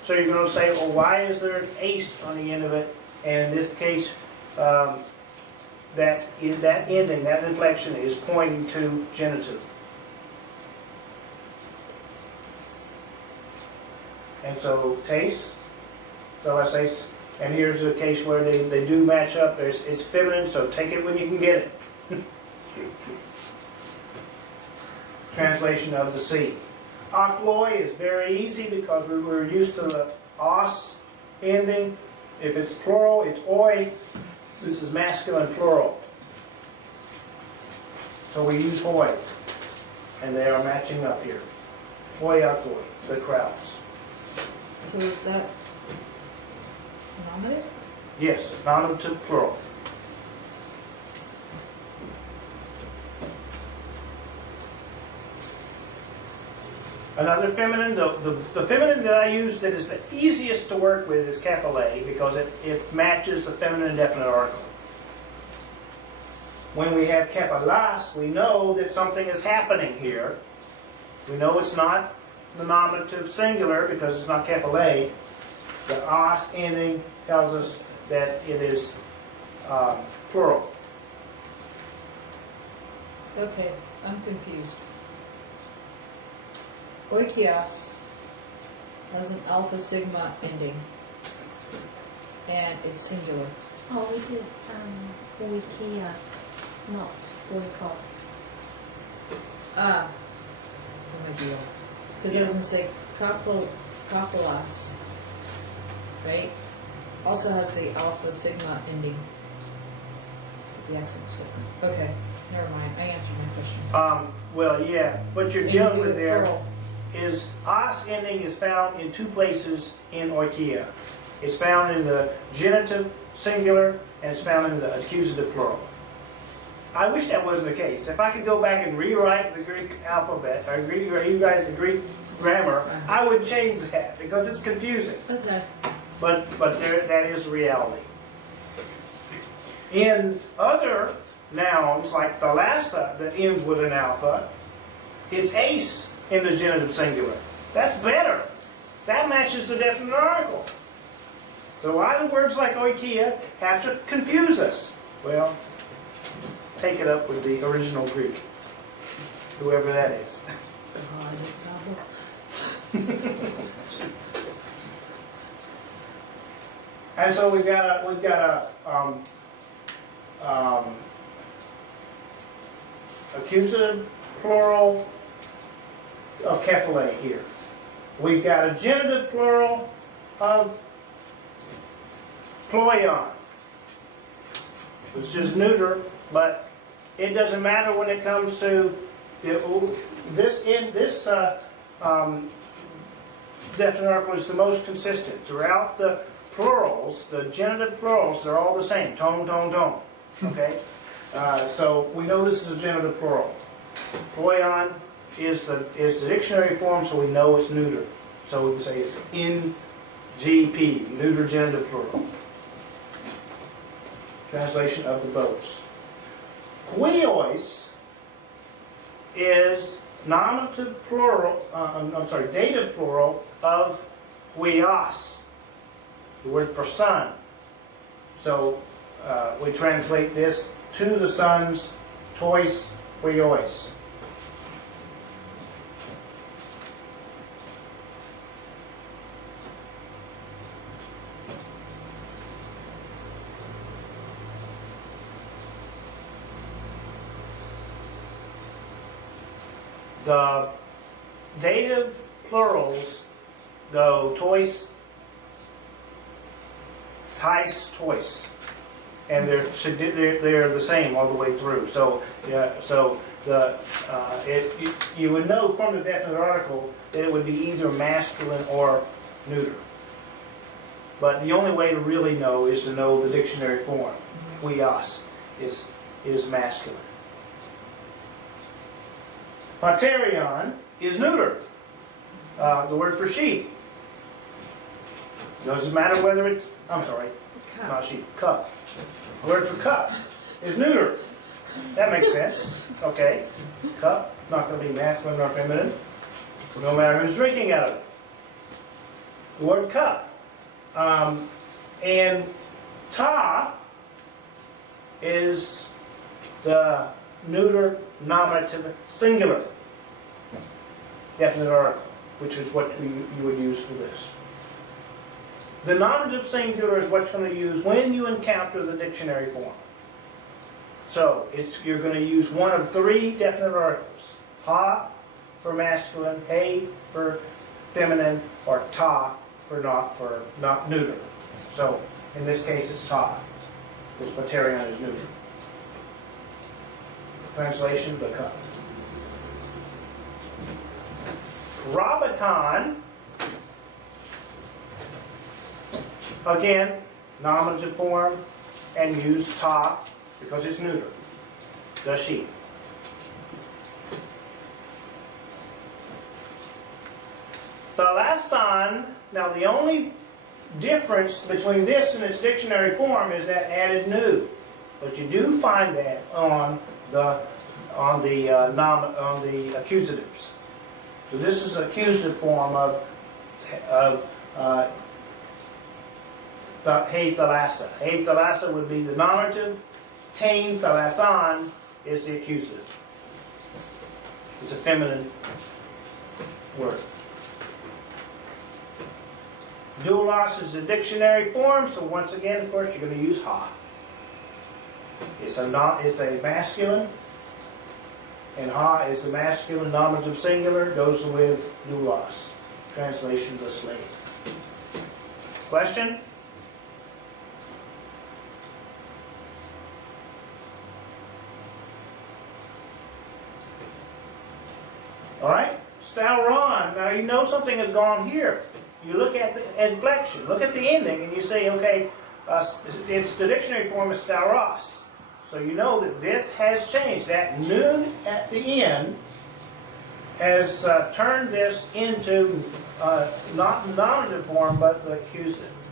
So you're going to say, well, why is there an ace on the end of it? And in this case, that ending, that inflection is pointing to genitive. And so taste, so I say, and here's a case where they do match up. It's feminine, so take it when you can get it. Translation of the C. Okloi is very easy because we were used to the os ending. If it's plural, it's oi. This is masculine plural. So we use hoi. And they are matching up here. Hoi okloi, the crowds. So is that nominative? Yes, nominative plural. Another feminine, the feminine that I use that is the easiest to work with is capital A because it matches the feminine indefinite article. When we have capitas, we know that something is happening here. We know it's not the nominative singular because it's not capital A. The os ending tells us that it is plural. Okay, I'm confused. Oikios has an alpha sigma ending, and it's singular. Oh, we did oikia, not oikos. Ah, no deal. Because it doesn't say kapalas, right? Also has the alpha sigma ending. But the accent's different. Okay, never mind. I answered my question. Well, yeah, what you're And dealing you do with it there plural. is os ending is found in two places in oikia. It's found in the genitive singular and it's found in the accusative plural. I wish that wasn't the case. If I could go back and rewrite the Greek alphabet or rewrite the Greek grammar, I would change that because it's confusing. Okay. But that is reality. In other nouns like thalassa that ends with an alpha, it's ace in the genitive singular. That's better. That matches the definite article. So why do words like oikia have to confuse us? Well, take it up with the original Greek, whoever that is. And so we've got a accusative plural of kephale here. We've got a genitive plural of ploion, which is neuter, but it doesn't matter when it comes to this definite article is the most consistent throughout the plurals. The genitive plurals, they're all the same. Tone, tone, tone. Okay, so we know this is a genitive plural. Ploion is the dictionary form, so we know it's neuter. So we can say it's NGP, neuter genitive plural. Translation of the boats. Huios is nominative plural, dative plural of huios, the word for sun. So we translate this to the sons, tois huios. The dative plurals go tois, tais, tois, and they're the same all the way through. So yeah, so you would know from the definite article that it would be either masculine or neuter. But the only way to really know is to know the dictionary form. Huios is masculine. Paterion is neuter, the word for sheep. Doesn't matter whether it's, not sheep, cup. The word for cup is neuter. That makes sense. Okay. Cup, not going to be masculine or feminine. No matter who's drinking out of it. the word cup. And ta is the neuter nominative singular definite article, which is what you would use for this. The nominative singular is what you're going to use when you encounter the dictionary form. So you're going to use one of three definite articles. Ha for masculine, he for feminine, or ta for not neuter. So in this case it's ta, because materion is neuter. Translation, the cup. Rabaton, again, nominative form, and use ta because it's neuter. The sheep. Thalason, now the only difference between this and its dictionary form is that added nu. But you do find that on the accusatives. So this is accusative form of he thalassa. He thalassa would be the nominative. Tain thalasson is the accusative. It's a feminine word. Doulos is the dictionary form, so once again, of course, you're going to use ha. It's a masculine, and ha is the masculine nominative singular, goes with doulos. Translation, the slave. Question? All right, stauron. Now you know something has gone here. You look at the inflection, look at the ending, and you say, okay, it's the dictionary form is stauros. So you know that this has changed. That nun at the end has turned this into not nominative form, but the accusative.